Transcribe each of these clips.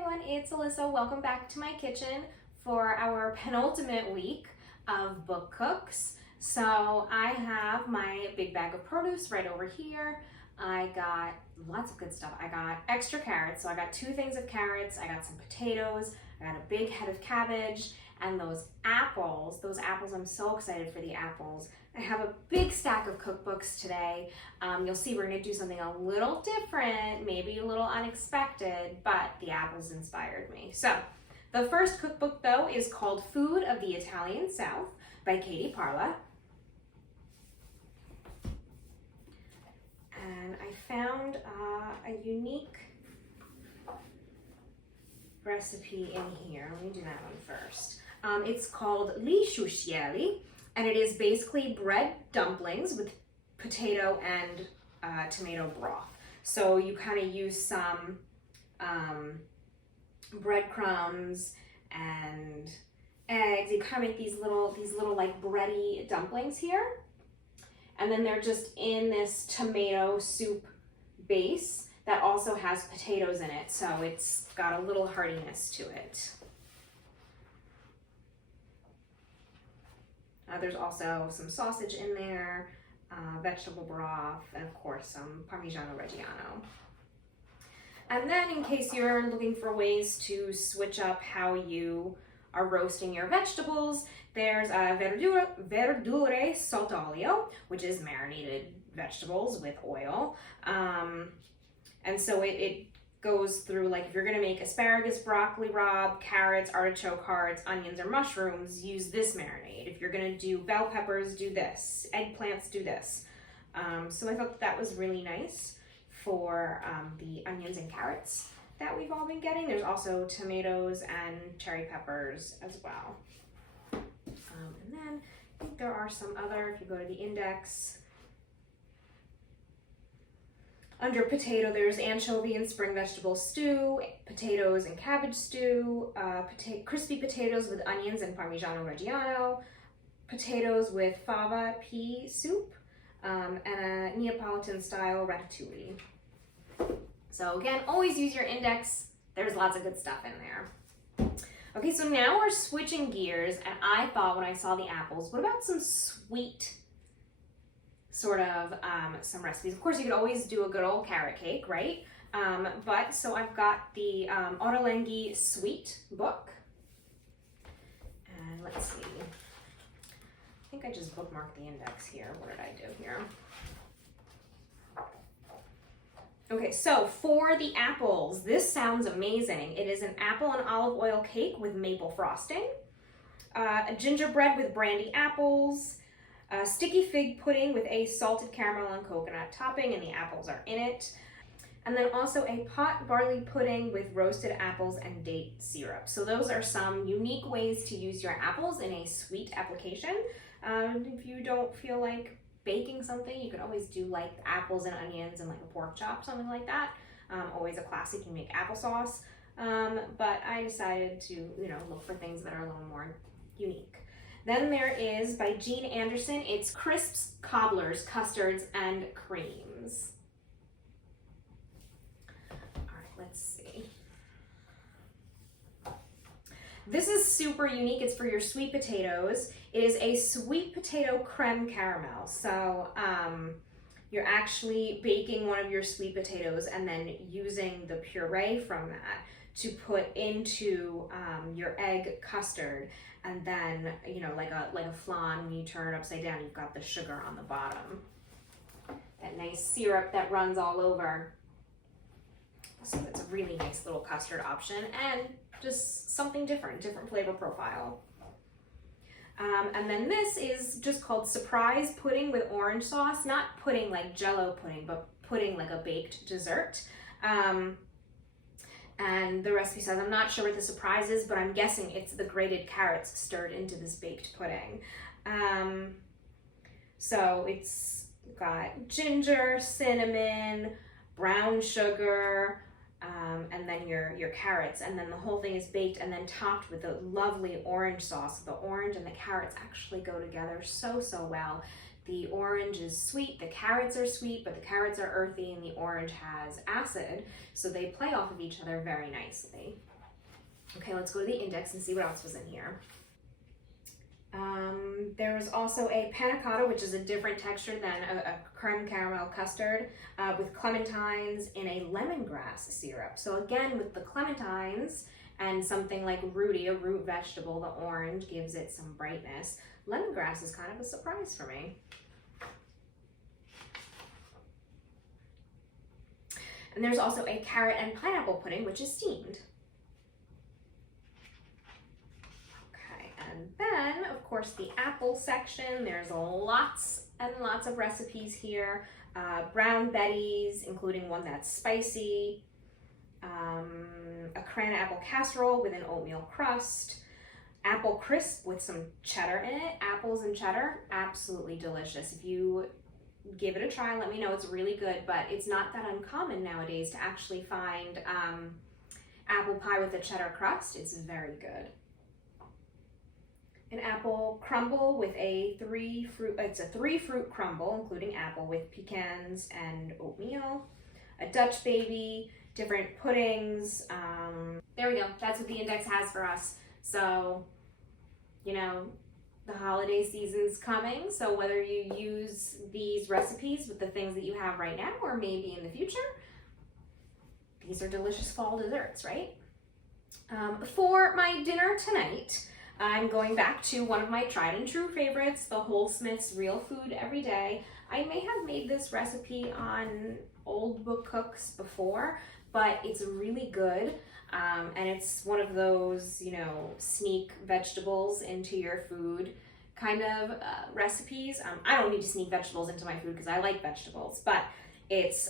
everyone, it's Alyssa. Welcome back to my kitchen for our penultimate week of book cooks. So I have my big bag of produce right over here. I got lots of good stuff. I got extra carrots, so I got 2 things of carrots, I got some potatoes, I got a big head of cabbage, and those apples, I'm so excited for the apples. I have a big stack of cookbooks today. You'll see we're gonna do something a little different, maybe a little unexpected, but the apples inspired me. So the first cookbook though is called Food of the Italian South by Parla. And I found a unique recipe in here. Let me do that one first. It's called Sciuscielli, and it is basically bread dumplings with potato and tomato broth. So you kind of use some breadcrumbs and eggs. You kind of make these little like bready dumplings here. And then they're just in this tomato soup base that also has potatoes in it, so it's got a little heartiness to it. There's also some sausage in there, vegetable broth, and of course some Parmigiano Reggiano. And then in case you're looking for ways to switch up how you are roasting your vegetables, there's Verdure Sott'olio, which is marinated vegetables with oil. And so it goes through, like, if you're gonna make asparagus, broccoli rabe, carrots, artichoke hearts, onions, or mushrooms, use this marinade. If you're gonna do bell peppers, do this. Eggplants, do this. So I thought that was really nice for the onions and carrots that we've all been getting. There's also tomatoes and cherry peppers as well. And then I think there are some other, if you go to the index, under potato, there's anchovy and spring vegetable stew, potatoes and cabbage stew, crispy potatoes with onions and Parmigiano Reggiano, potatoes with fava pea soup, and a Neapolitan style ratatouille. So again, always use your index. There's lots of good stuff in there. Okay, so now we're switching gears, and I thought when I saw the apples, what about some sweet sort of some recipes? Of course, you could always do a good old carrot cake, right? But so I've got the Ottolenghi sweet book. And let's see. I think I just bookmarked the index here. What did I do here? Okay, so for the apples, this sounds amazing. It is an apple and olive oil cake with maple frosting, a gingerbread with brandy apples, a sticky fig pudding with a salted caramel and coconut topping, and the apples are in it. And then also a pot barley pudding with roasted apples and date syrup. So those are some unique ways to use your apples in a sweet application. If you don't feel like baking something, you could always do like apples and onions and like a pork chop, something like that. Always a classic, you make applesauce. But I decided to, look for things that are a little more unique. Then there is, by Jean Anderson, it's Crisps, Cobblers, Custards, and Creams. All right, let's see. This is super unique. It's for your sweet potatoes. It is a sweet potato creme caramel. So you're actually baking one of your sweet potatoes and then using the puree from that to put into your egg custard. And then, like a flan, when you turn it upside down, you've got the sugar on the bottom. That nice syrup that runs all over. So it's a really nice little custard option and just something different flavor profile. And then this is just called Surprise Pudding with Orange Sauce. Not pudding like Jell-O pudding, but pudding like a baked dessert. And the recipe says, I'm not sure what the surprise is, but I'm guessing it's the grated carrots stirred into this baked pudding. So it's got ginger, cinnamon, brown sugar, and then your carrots, and then the whole thing is baked and then topped with a lovely orange sauce. The orange and the carrots actually go together so well. The orange is sweet, the carrots are sweet, but the carrots are earthy and the orange has acid, so they play off of each other very nicely. Okay, let's go to the index and see what else was in here. There was also a panna cotta, which is a different texture than a creme caramel custard, with clementines in a lemongrass syrup. So again, with the clementines and something like rooty, a root vegetable, the orange gives it some brightness. Lemongrass is kind of a surprise for me. And there's also a carrot and pineapple pudding, which is steamed. And then, of course, the apple section. There's lots and lots of recipes here. Brown Betties, including one that's spicy. A cran apple casserole with an oatmeal crust. Apple crisp with some cheddar in it. Apples and cheddar, absolutely delicious. If you give it a try, let me know. It's really good, but it's not that uncommon nowadays to actually find apple pie with a cheddar crust. It's very good. An apple crumble with a three fruit crumble, including apple with pecans and oatmeal. A Dutch baby, different puddings. There we go. That's what the index has for us. So, you know, the holiday season's coming. So whether you use these recipes with the things that you have right now or maybe in the future, these are delicious fall desserts, right? For my dinner tonight, I'm going back to one of my tried and true favorites, the Whole Smith's Real Food Every Day. I may have made this recipe on Old Book Cooks before, but it's really good. And it's one of those, you know, sneak vegetables into your food kind of recipes. I don't need to sneak vegetables into my food because I like vegetables, but it's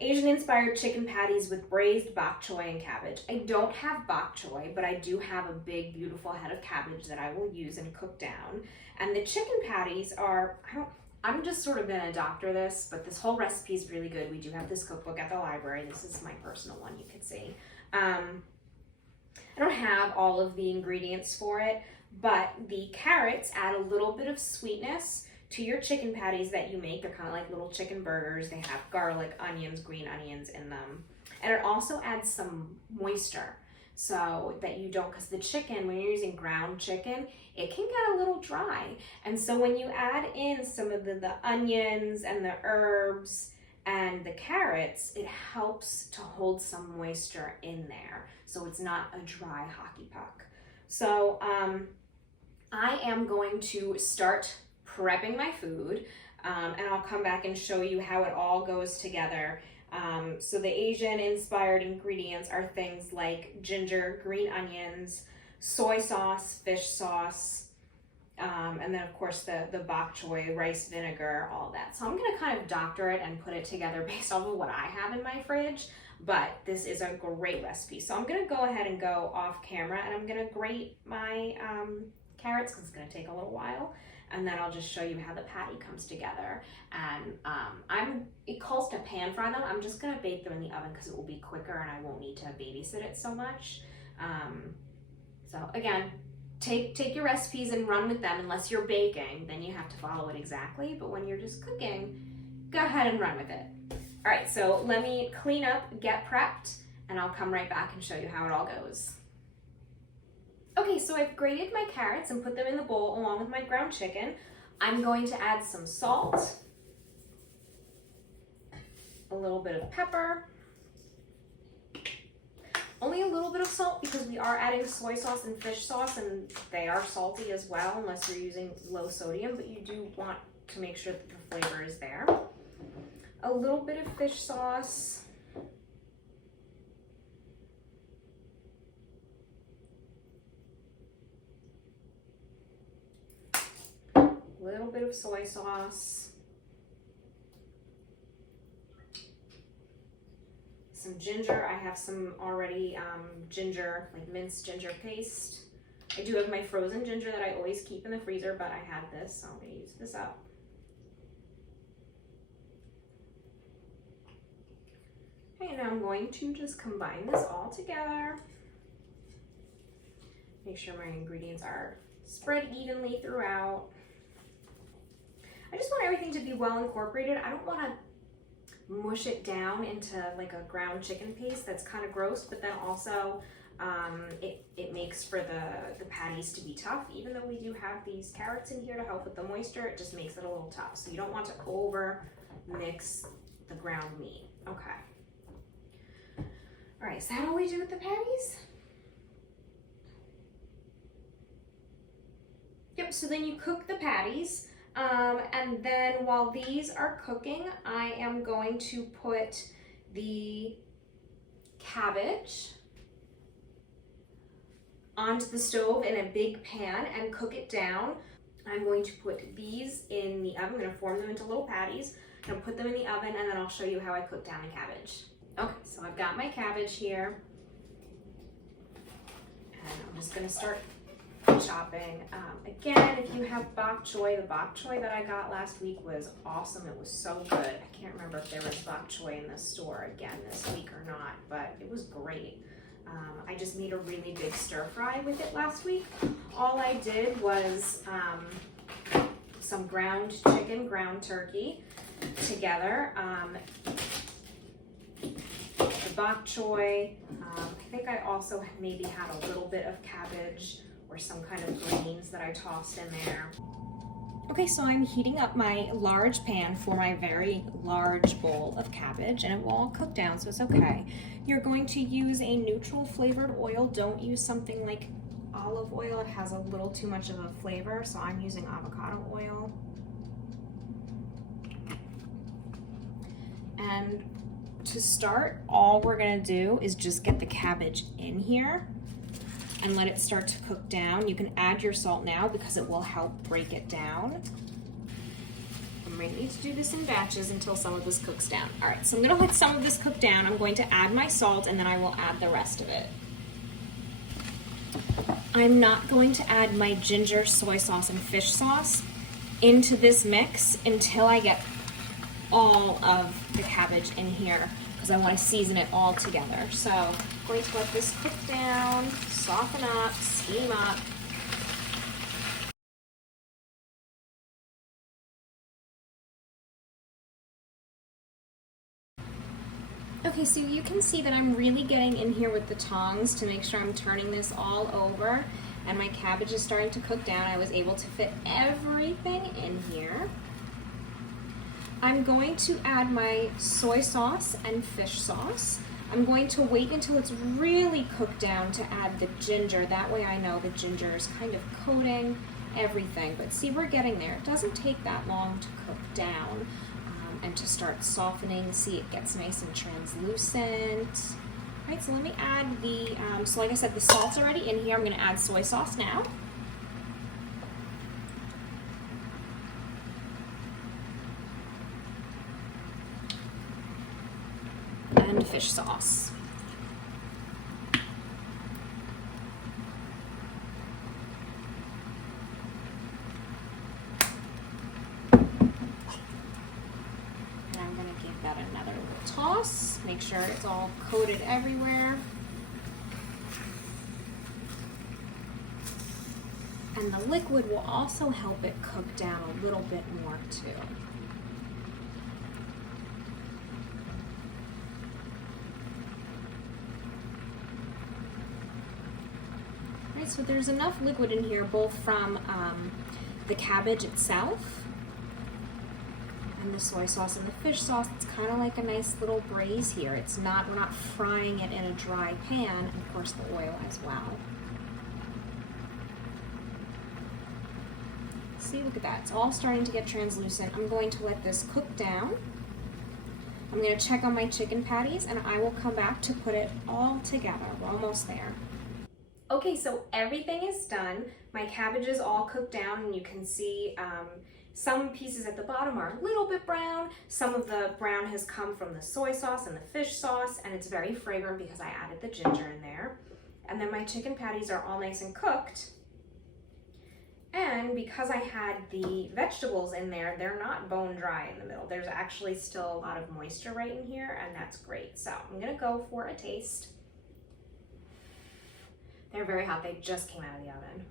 Asian-inspired chicken patties with braised bok choy and cabbage. I don't have bok choy, but I do have a big, beautiful head of cabbage that I will use and cook down. And the chicken patties are, I'm just sort of gonna doctor this, but this whole recipe is really good. We do have this cookbook at the library. This is my personal one, you can see. I don't have all of the ingredients for it, but the carrots add a little bit of sweetness to your chicken patties that you make. They're kind of like little chicken burgers. They have garlic, onions, green onions in them. And it also adds some moisture so that you don't, because the chicken, when you're using ground chicken, it can get a little dry. And so when you add in some of the onions and the herbs and the carrots, it helps to hold some moisture in there so it's not a dry hockey puck. So I am going to start prepping my food, and I'll come back and show you how it all goes together. So the Asian inspired ingredients are things like ginger, green onions, soy sauce, fish sauce, and then of course the bok choy, rice vinegar, all that. So I'm gonna kind of doctor it and put it together based off of what I have in my fridge, but this is a great recipe. So I'm gonna go ahead and go off camera and I'm gonna grate my carrots because it's gonna take a little while. And then I'll just show you how the patty comes together. And it calls to pan fry them. I'm just gonna bake them in the oven because it will be quicker and I won't need to babysit it so much. So again, take your recipes and run with them. Unless you're baking, then you have to follow it exactly. But when you're just cooking, go ahead and run with it. All right, so let me clean up, get prepped, and I'll come right back and show you how it all goes. Okay, so I've grated my carrots and put them in the bowl along with my ground chicken. I'm going to add some salt, a little bit of pepper, only a little bit of salt because we are adding soy sauce and fish sauce and they are salty as well unless you're using low sodium, but you do want to make sure that the flavor is there. A little bit of fish sauce. Little bit of soy sauce, some ginger. I have some already ginger, like minced ginger paste. I do have my frozen ginger that I always keep in the freezer, but I had this, so I'm gonna use this up. Okay, now I'm going to just combine this all together. Make sure my ingredients are spread evenly throughout. I just want everything to be well incorporated. I don't want to mush it down into like a ground chicken paste. That's kind of gross, but then also it makes for the patties to be tough. Even though we do have these carrots in here to help with the moisture, it just makes it a little tough. So you don't want to over mix the ground meat. Okay. All right, is that all we do with the patties? Yep, so then you cook the patties. And then while these are cooking, I am going to put the cabbage onto the stove in a big pan and cook it down. I'm going to put these in the oven. I'm going to form them into little patties. I'm going to put them in the oven, and then I'll show you how I cook down the cabbage. Okay, so I've got my cabbage here. And I'm just going to start chopping. Again, if you have bok choy, the bok choy that I got last week was awesome. It was so good. I can't remember if there was bok choy in the store again this week or not, but it was great. I just made a really big stir fry with it last week. All I did was some ground chicken, ground turkey together. The bok choy. I think I also maybe had a little bit of cabbage or some kind of greens that I tossed in there. Okay, so I'm heating up my large pan for my very large bowl of cabbage, and it will all cook down, so it's okay. You're going to use a neutral flavored oil. Don't use something like olive oil. It has a little too much of a flavor, so I'm using avocado oil. And to start, all we're gonna do is just get the cabbage in here and let it start to cook down. You can add your salt now because it will help break it down. I'm going to need to do this in batches until some of this cooks down. All right, so I'm going to let some of this cook down. I'm going to add my salt, and then I will add the rest of it. I'm not going to add my ginger, soy sauce, and fish sauce into this mix until I get all of the cabbage in here, because I want to season it all together. So I'm going to let this cook down, soften up, steam up. Okay, so you can see that I'm really getting in here with the tongs to make sure I'm turning this all over, and my cabbage is starting to cook down. I was able to fit everything in here. I'm going to add my soy sauce and fish sauce. I'm going to wait until it's really cooked down to add the ginger. That way I know the ginger is kind of coating everything. But see, we're getting there. It doesn't take that long to cook down and to start softening. See, it gets nice and translucent. All right, so let me add the, so like I said, the salt's already in here. I'm gonna add soy sauce now. And fish sauce. And I'm going to give that another little toss. Make sure it's all coated everywhere. And the liquid will also help it cook down a little bit more too. So there's enough liquid in here, both from the cabbage itself and the soy sauce and the fish sauce. It's kind of like a nice little braise here. It's not, we're not frying it in a dry pan, and of course the oil as well. See, look at that. It's all starting to get translucent. I'm going to let this cook down. I'm going to check on my chicken patties, and I will come back to put it all together. We're almost there. Okay, so everything is done. My cabbage is all cooked down, and you can see some pieces at the bottom are a little bit brown. Some of the brown has come from the soy sauce and the fish sauce, and it's very fragrant because I added the ginger in there. And then my chicken patties are all nice and cooked. And because I had the vegetables in there, they're not bone dry in the middle. There's actually still a lot of moisture right in here, and that's great. So I'm gonna go for a taste. They're very hot. They just came out of the oven.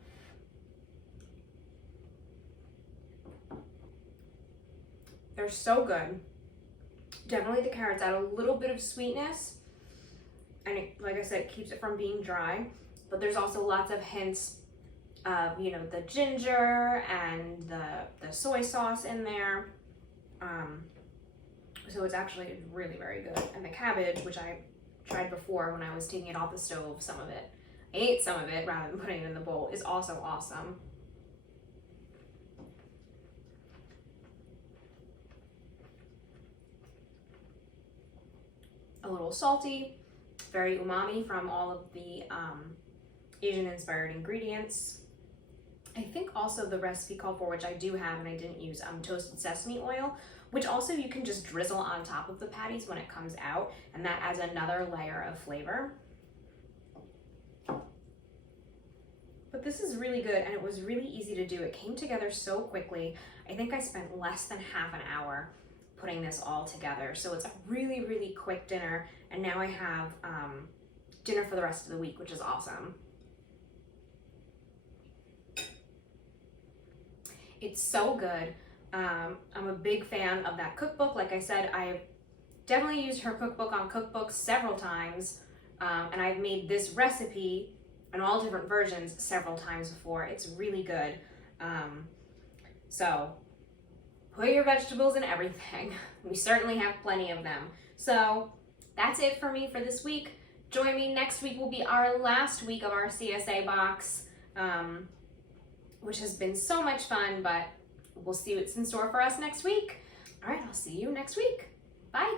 They're so good. Definitely the carrots add a little bit of sweetness, and it, like I said, keeps it from being dry. But there's also lots of hints of, you know, the ginger and the soy sauce in there. So it's actually really very good. And the cabbage, which I tried before when I was taking it off the stove, some of it, I ate some of it rather than putting it in the bowl, is also awesome. A little salty, very umami from all of the Asian-inspired ingredients. I think also the recipe called for, which I do have and I didn't use, toasted sesame oil, which also you can just drizzle on top of the patties when it comes out, and that adds another layer of flavor. But this is really good, and it was really easy to do. It came together so quickly. I think I spent less than half an hour putting this all together. So it's a really, really quick dinner, and now I have dinner for the rest of the week, which is awesome. It's so good. I'm a big fan of that cookbook. Like I said, I've definitely used her cookbook on cookbooks several times, and I've made this recipe in all different versions several times before. It's really good. So put your vegetables in everything. We certainly have plenty of them. So that's it for me for this week. Join me next week. Will be our last week of our CSA box, which has been so much fun, but we'll see what's in store for us next week. All right, I'll see you next week. Bye.